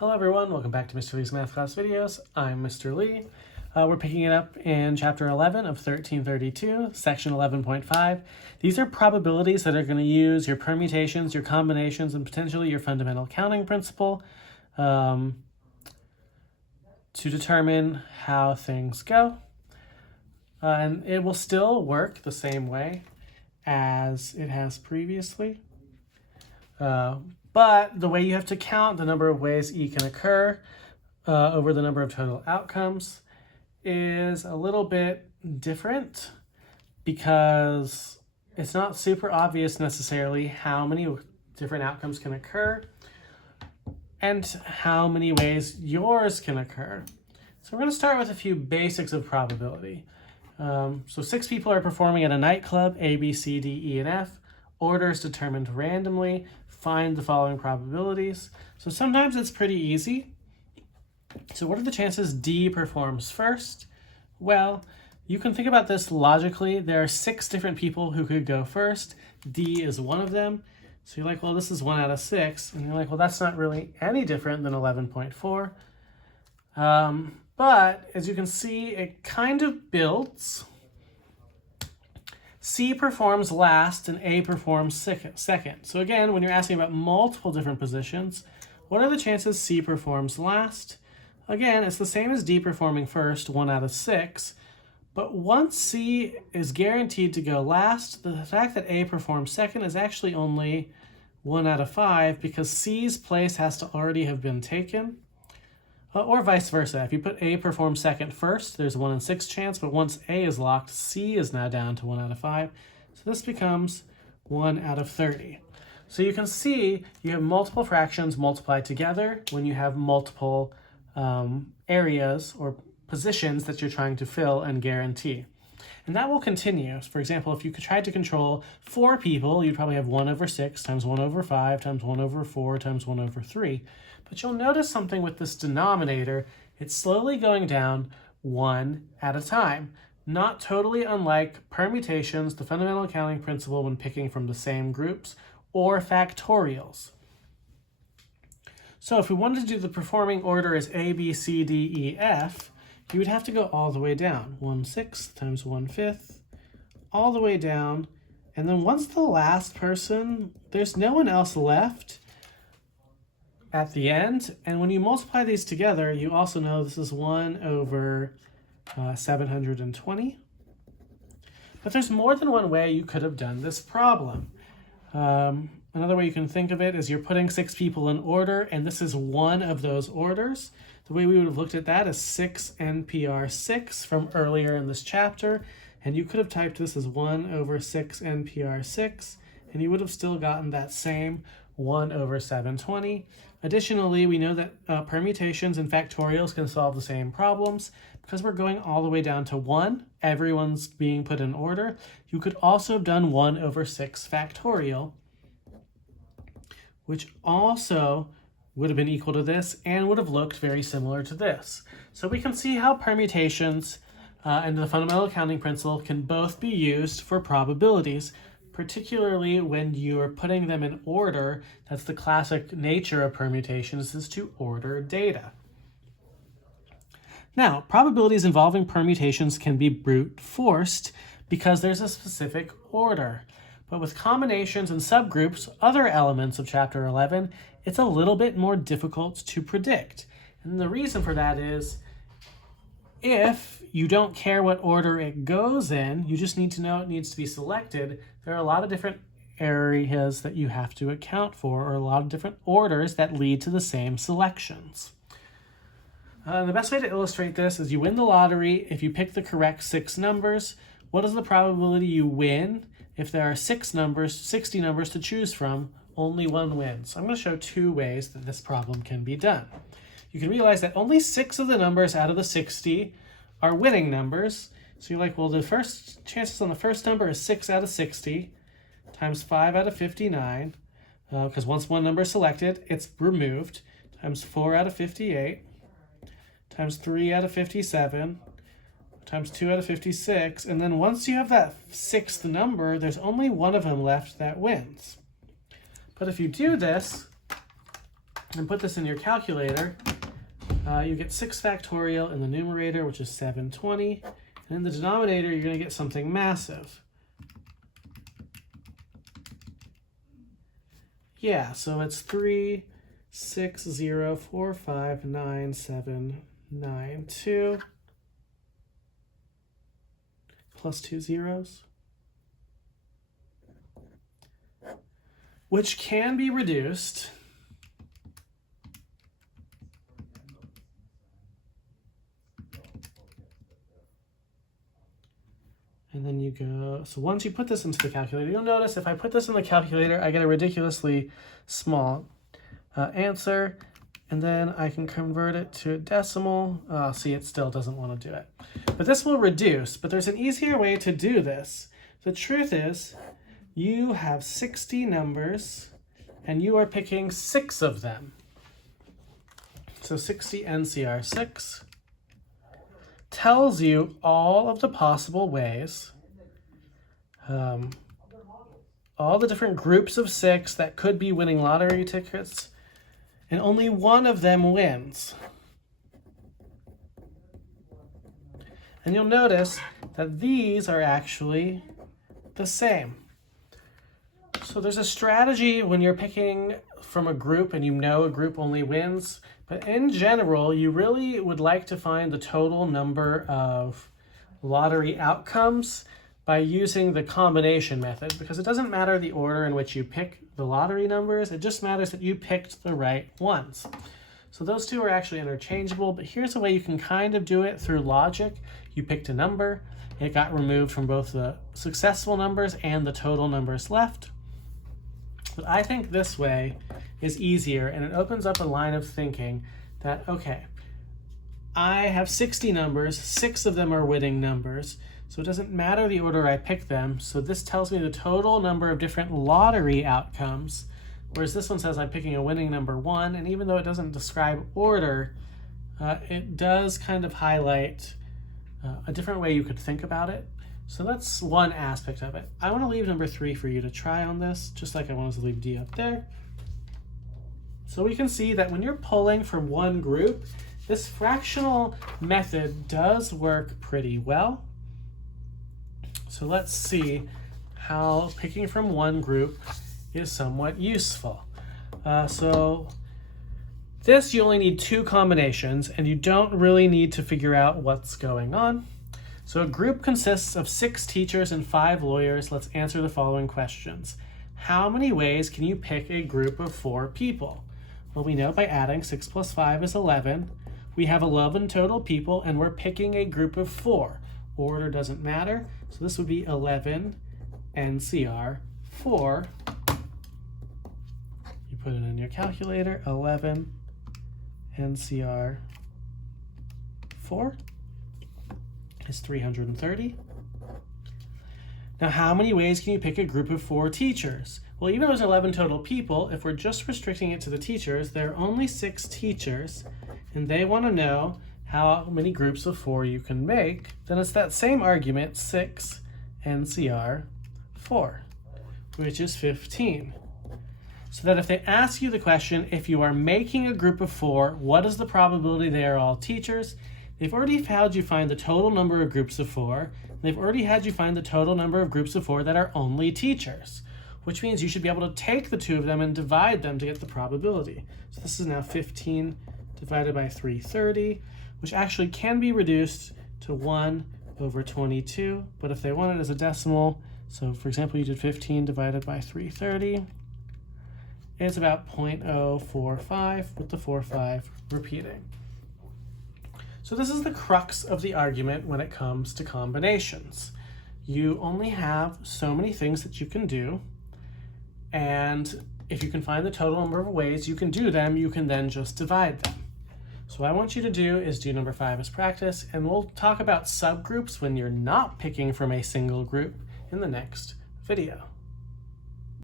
Hello everyone, welcome back to Mr. Lee's Math Class Videos. I'm Mr. Lee. We're picking it up in Chapter 11 of 1332, Section 11.5. These are probabilities that are going to use your permutations, your combinations, and potentially your fundamental counting principle to determine how things go. And it will still work the same way as it has previously. But the way you have to count the number of ways E can occur over the number of total outcomes is a little bit different because it's not super obvious necessarily how many different outcomes can occur and how many ways yours can occur. So we're going to start with a few basics of probability. So 6 people are performing at a nightclub, A, B, C, D, E, and F. Order is determined randomly. Find the following probabilities. So sometimes it's pretty easy. So what are the chances D performs first? Well, you can think about this logically. There are 6 different people who could go first. D is one of them. So you're like, well, this is 1 out of 6. And you're like, well, that's not really any different than 11.4. But as you can see, it kind of builds. C performs last and A performs second. So again, when you're asking about multiple different positions, what are the chances C performs last? Again, it's the same as D performing first, 1 out of 6. But once C is guaranteed to go last, the fact that A performs second is actually only 1 out of 5 because C's place has to already have been taken. Or vice versa. If you put A perform second first, there's a 1 in 6 chance, but once A is locked, C is now down to 1 out of 5. So this becomes 1 out of 30. So you can see you have multiple fractions multiplied together when you have multiple areas or positions that you're trying to fill and guarantee. And that will continue. For example, if you tried to control 4 people, you'd probably have 1 over 6 times 1 over 5 times 1 over 4 times 1 over 3. But you'll notice something with this denominator. It's slowly going down 1 at a time. Not totally unlike permutations, the fundamental counting principle when picking from the same groups, or factorials. So if we wanted to do the performing order as A, B, C, D, E, F, you would have to go all the way down. 1/6 times 1/5, all the way down. And then once the last person, there's no one else left at the end. And when you multiply these together, you also know this is 1 over 720. But there's more than one way you could have done this problem. Another way you can think of it is you're putting 6 people in order, and this is one of those orders. The way we would have looked at that is 6 NPR 6 from earlier in this chapter, and you could have typed this as 1 over 6 NPR 6, and you would have still gotten that same 1 over 720. Additionally, we know that permutations and factorials can solve the same problems. Because we're going all the way down to 1, everyone's being put in order. You could also have done 1 over 6 factorial, which also would have been equal to this and would have looked very similar to this. So we can see how permutations and the fundamental counting principle can both be used for probabilities, particularly when you're putting them in order. That's the classic nature of permutations, is to order data. Now, probabilities involving permutations can be brute forced because there's a specific order. But with combinations and subgroups, other elements of Chapter 11, it's a little bit more difficult to predict. And the reason for that is if you don't care what order it goes in, you just need to know it needs to be selected, there are a lot of different areas that you have to account for, or a lot of different orders that lead to the same selections. The best way to illustrate this is you win the lottery if you pick the correct 6 numbers. What is the probability you win? If there are 60 numbers to choose from, only one wins. So I'm going to show 2 ways that this problem can be done. You can realize that only 6 of the numbers out of the 60 are winning numbers. So you're like, well, the first chances on the first number is 6 out of 60 times 5 out of 59, because once one number is selected, it's removed, times 4 out of 58, times 3 out of 57, times 2 out of 56, and then once you have that 6th number, there's only one of them left that wins. But if you do this, and put this in your calculator, you get 6 factorial in the numerator, which is 720. And in the denominator, you're going to get something massive. Yeah, so it's 360459792 plus 2 zeros, which can be reduced and then you go, so once you put this into the calculator, you'll notice if I put this in the calculator, I get a ridiculously small answer, and then I can convert it to a decimal. See, it still doesn't want to do it. But this will reduce, but there's an easier way to do this. The truth is, you have 60 numbers, and you are picking 6 of them. So 60 NCR 6 tells you all of the possible ways, all the different groups of 6 that could be winning lottery tickets, and only one of them wins. And you'll notice that these are actually the same. So there's a strategy when you're picking from a group and you know a group only wins, but in general, you really would like to find the total number of lottery outcomes by using the combination method, because it doesn't matter the order in which you pick the lottery numbers, it just matters that you picked the right ones. So those two are actually interchangeable, but here's a way you can kind of do it through logic. You picked a number, it got removed from both the successful numbers and the total numbers left. But I think this way is easier, and it opens up a line of thinking that, okay, I have 60 numbers, 6 of them are winning numbers, so it doesn't matter the order I pick them, so this tells me the total number of different lottery outcomes, whereas this one says I'm picking a winning number 1, and even though it doesn't describe order, it does kind of highlight a different way you could think about it. So that's one aspect of it. I want to leave number 3 for you to try on this, just like I wanted to leave D up there. So we can see that when you're pulling from one group, this fractional method does work pretty well. So let's see how picking from one group is somewhat useful. So this, you only need 2 combinations, and you don't really need to figure out what's going on. So a group consists of 6 teachers and 5 lawyers. Let's answer the following questions. How many ways can you pick a group of 4 people? Well, we know by adding 6 plus 5 is 11. We have 11 total people, and we're picking a group of 4. Order doesn't matter, so this would be 11 NCR 4. You put it in your calculator, 11 NCR 4. Is 330. Now, how many ways can you pick a group of 4 teachers? Well, even though there's 11 total people, if we're just restricting it to the teachers, there are only 6 teachers, and they want to know how many groups of 4 you can make. Then it's that same argument, 6 NCR 4, which is 15. So that if they ask you the question, if you are making a group of 4, what is the probability they are all teachers? They've already had you find the total number of groups of 4. They've already had you find the total number of groups of 4 that are only teachers, which means you should be able to take the 2 of them and divide them to get the probability. So this is now 15 divided by 330, which actually can be reduced to 1 over 22. But if they want it as a decimal, so for example, you did 15 divided by 330, it's about 0.045 with the 4-5 repeating. So this is the crux of the argument when it comes to combinations. You only have so many things that you can do, and if you can find the total number of ways you can do them, you can then just divide them. So what I want you to do is do number 5 as practice, and we'll talk about subgroups when you're not picking from a single group in the next video.